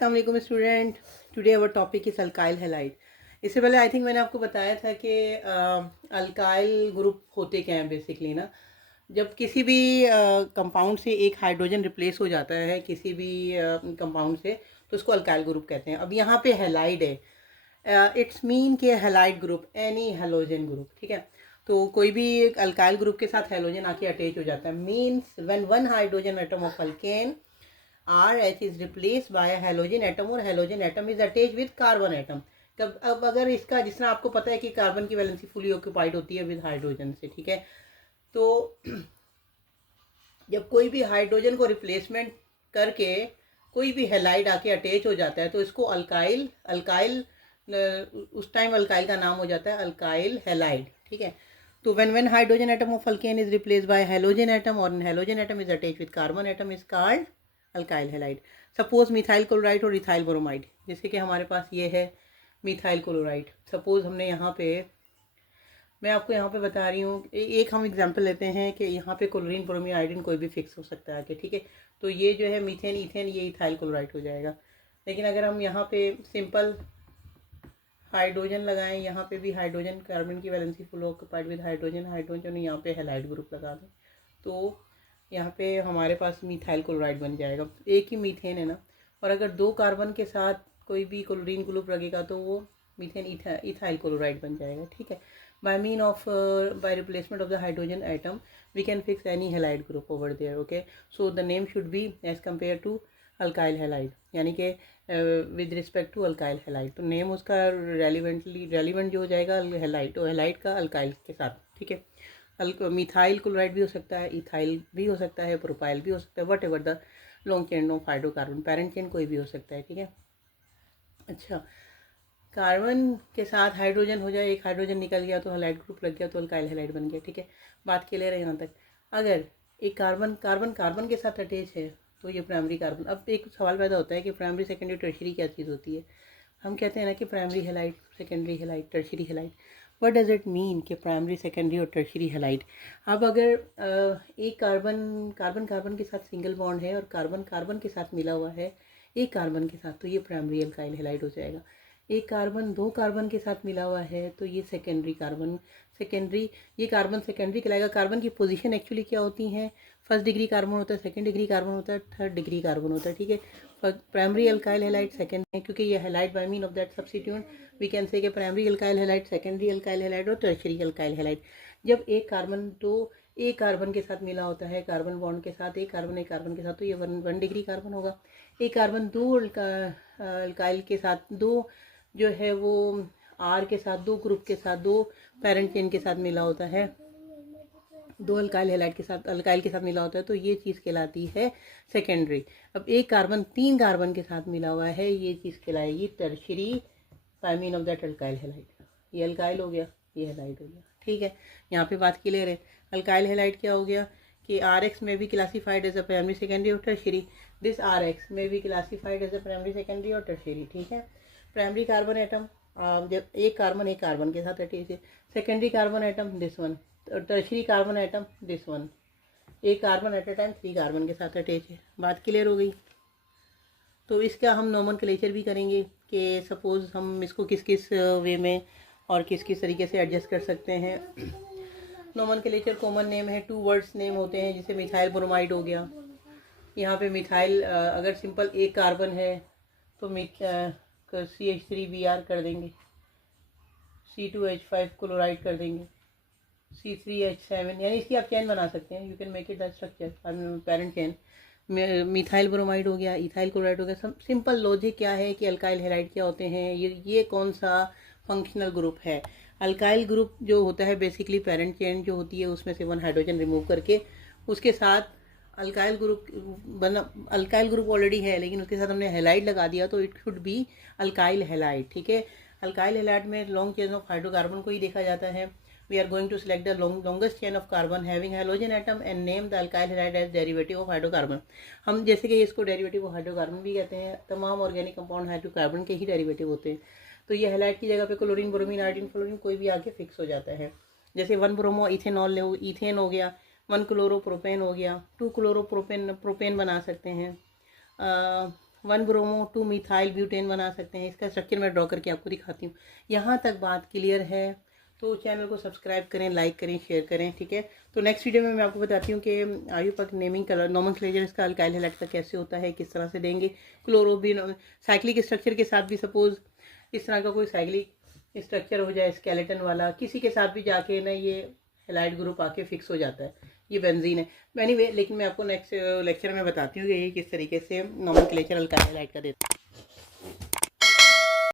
अस्सलाम वालेकुम student. Today our topic is alkyl halide. इससे पहले आई थिंक मैंने आपको बताया था कि अल्काइल ग्रुप होते क्या हैं बेसिकली ना। जब किसी भी कंपाउंड से एक हाइड्रोजन रिप्लेस हो जाता है किसी भी कंपाउंड से, तो उसको अल्काइल ग्रुप कहते हैं। अब यहाँ पे हैलाइड है, इट्स मीन के halide group any halogen group, ठीक है। तो कोई भी अल्काइल ग्रुप के साथ हैलोजन आके अटैच हो जाता है, means when one hydrogen atom of alkane RH is replaced by a halogen atom और halogen atom is attached with carbon atom। तब अब अगर इसका, जिस तरह आपको पता है कि कार्बन की वैलेंसी फुली ऑक्यूपाइड होती है विद हाइड्रोजन से, ठीक है। तो जब कोई भी हाइड्रोजन को रिप्लेसमेंट करके कोई भी हैलाइड आके अटैच हो जाता है तो इसको अल्काइल अल्काइल उस टाइम अल्काइल का नाम हो जाता है अल्काइल हैलाइड, ठीक है। तो when hydrogen atom of alkane is replaced by halogen atom और halogen atom is attached with carbon atom is called alkyl halide. Suppose methyl chloride और इथाइल ब्रोमाइड, जैसे कि हमारे पास ये है मिथाइल क्लोराइड। सपोज हमने यहाँ पे, मैं आपको यहाँ पे बता रही हूँ, एक हम एग्जांपल लेते हैं कि यहाँ पे क्लोरीन ब्रोमीन आयोडीन कोई भी फिक्स हो सकता है, ठीक है। तो ये जो है मीथेन इथेन, ये इथाइल क्लोराइड हो जाएगा। लेकिन अगर हम यहाँ पे सिंपल हाइड्रोजन लगाएं, यहाँ पे भी हाइड्रोजन, कार्बन की valency full occupied with hydrogen, hydrogen यहाँ पे हैलाइड ग्रुप लगा दें तो यहाँ पे हमारे पास मिथाइल क्लोराइड बन जाएगा। एक ही मीथेन है ना, और अगर दो कार्बन के साथ कोई भी क्लोरीन ग्रुप लगेगा तो वो मीथेन इथाइल क्लोराइड बन जाएगा, ठीक है। By mean of by replacement of the hydrogen atom we can fix any halide group over there, okay. So the name should be as compare to alkyl halide, यानी कि with respect to alkyl halide. तो name उसका relevant जो हो जाएगा halide, तो halide का alkyl के साथ, ठीक है। मिथाइल क्लोराइड भी हो सकता है, इथाइल भी हो सकता है, प्रोपाइल भी हो सकता है, what ever the long chain of hydrocarbon, parent chain कोई भी हो सकता है, ठीक है। अच्छा, कार्बन के साथ हाइड्रोजन हो जाए, एक हाइड्रोजन निकल गया तो हैलाइड ग्रुप लग गया तो अल्काइल हैलाइड बन गया, ठीक है। बात क्लियर है यहाँ तक। अगर एक कार्बन कार्बन कार्बन के साथ अटैच है तो ये प्राइमरी कार्बन। अब एक सवाल पैदा होता है कि प्राइमरी सेकेंडरी टर्शरी क्या चीज़ होती है। हम कहते हैं ना कि primary halide, secondary halide, tertiary halide. What does it mean कि प्राइमरी सेकेंडरी और टर्शरी हैलाइड। अब अगर एक कार्बन कार्बन कार्बन के साथ सिंगल बॉन्ड है और कार्बन कार्बन के साथ मिला हुआ है एक कार्बन के साथ, तो ये प्राइमरी अल्काइल हैलाइड हो जाएगा। एक कार्बन दो कार्बन के साथ मिला हुआ है तो ये सेकेंडरी कार्बन, सेकेंडरी, ये कार्बन सेकेंडरी कहलाएगा। कार्बन की पोजीशन एक्चुअली क्या होती है, फर्स्ट डिग्री कार्बन होता है, सेकंड डिग्री कार्बन होता है, थर्ड डिग्री कार्बन होता है, ठीक है। प्राइमरी अल्काइल हैलाइड सेकंड है, क्योंकि ये halide by mean of that substituent we can say कि primary alkyl halide, secondary alkyl halide और टर्शरी अल्काइल हैलाइड। जब एक कार्बन तो एक कार्बन के साथ मिला होता है, कार्बन बॉन्ड के साथ, एक कार्बन के साथ, तो ये वन डिग्री कार्बन होगा। एक कार्बन दो अल्काइल के साथ, दो जो है वो आर के साथ, दो ग्रुप के साथ, दो पेरेंट चेन के साथ मिला होता है, दो अल्काइल हैलाइड के साथ, अल्काइल के साथ मिला होता है, तो ये चीज़ कहलाती है सेकेंडरी। अब एक कार्बन तीन कार्बन के साथ मिला हुआ है, ये चीज़ कहलाएगी tertiary by mean of that alkyl halide. ये अल्काइल हो गया, ये हैलाइड हो गया, ठीक है। यहाँ पे बात क्लियर है। अल्काइल हैलाइड क्या हो गया कि RX में भी classified as a primary secondary और टर्शरी, दिस RX में भी classified as a primary secondary और टर्शरी, ठीक है। प्राइमरी कार्बन एटम, जब एक कार्बन के साथ अटैच है, secondary carbon atom this one, tertiary carbon atom this one, एक carbon at a time three carbon के साथ अटैच है। बात क्लियर हो गई। तो इसका हम नोमेनक्लेचर भी करेंगे कि सपोज हम इसको किस किस वे में और किस किस तरीके से एडजस्ट कर सकते हैं। नोमेनक्लेचर कॉमन नेम है, टू वर्ड्स नेम होते हैं, जैसे मिथाइल ब्रोमाइड हो गया। यहाँ पे मिथाइल अगर सिंपल एक कार्बन है तो CH3Br कर देंगे, C2H5 क्लोराइड कर देंगे, C3H7, यानी इसकी आप चेन बना सकते हैं, you can make it that structure, parent chain. Methyl bromide हो गया, इथाइल क्लोराइड हो गया। सिंपल लॉजिक क्या है कि अल्काइल हैलाइड क्या होते हैं, ये कौन सा फंक्शनल ग्रुप है। अल्काइल ग्रुप जो होता है बेसिकली पेरेंट चेन जो होती है उसमें से वन हाइड्रोजन रिमूव करके उसके साथ अल्काइल ग्रुप ऑलरेडी है, लेकिन उसके साथ हमने हैलाइड लगा दिया तो it should be alkyl halide, ठीक है। अल्काइल हैलाइड में लॉन्ग चेन ऑफ हाइड्रोकार्बन को ही देखा जाता है। We are going to select the longest chain of carbon having halogen atom and name the alkyl halide as derivative of hydrocarbon। हम जैसे कि इसको डेरिवेटिव ऑफ हाइड्रोकार्बन भी कहते हैं, तमाम ऑर्गेनिक कंपाउंड हाइड्रोकार्बन के ही डेरिवेटिव होते हैं। तो ये हैलाइड की जगह पे क्लोरीन ब्रोमीन आयोडीन फ्लोरीन कोई भी आके फिक्स हो जाता है। जैसे वन ब्रोमो इथेनॉल इथेन हो गया, वन क्लोरोप्रोपेन हो गया, टू क्लोरोप्रोपेन प्रोपेन बना सकते हैं, 1 ब्रोमो 2 मिथाइल ब्यूटेन बना सकते हैं। इसका स्ट्रक्चर मैं ड्रॉ करके आपको दिखाती हूँ। यहाँ तक बात क्लियर है तो चैनल को सब्सक्राइब करें, लाइक करें, शेयर करें, ठीक है। तो नेक्स्ट वीडियो में मैं आपको बताती हूँ कि आयुपक नेमिंग कलर नोमेनक्लेचर इसका अल्काइल हैलाइड का कैसे होता है, किस तरह से देंगे। क्लोरोबिन साइक्लिक स्ट्रक्चर के साथ भी सपोज इस तरह का कोई साइक्लिक स्ट्रक्चर हो जाए स्केलेटन वाला, किसी के साथ भी जाके ना ये हैलाइड ग्रुप आके फिक्स हो जाता है, ये बेंजीन है। एनीवे लेकिन मैं आपको नेक्स्ट लेक्चर में बताती हूँ कि ये किस तरीके से नोमेनक्लेचर अल्काइल हैलाइड का देता है।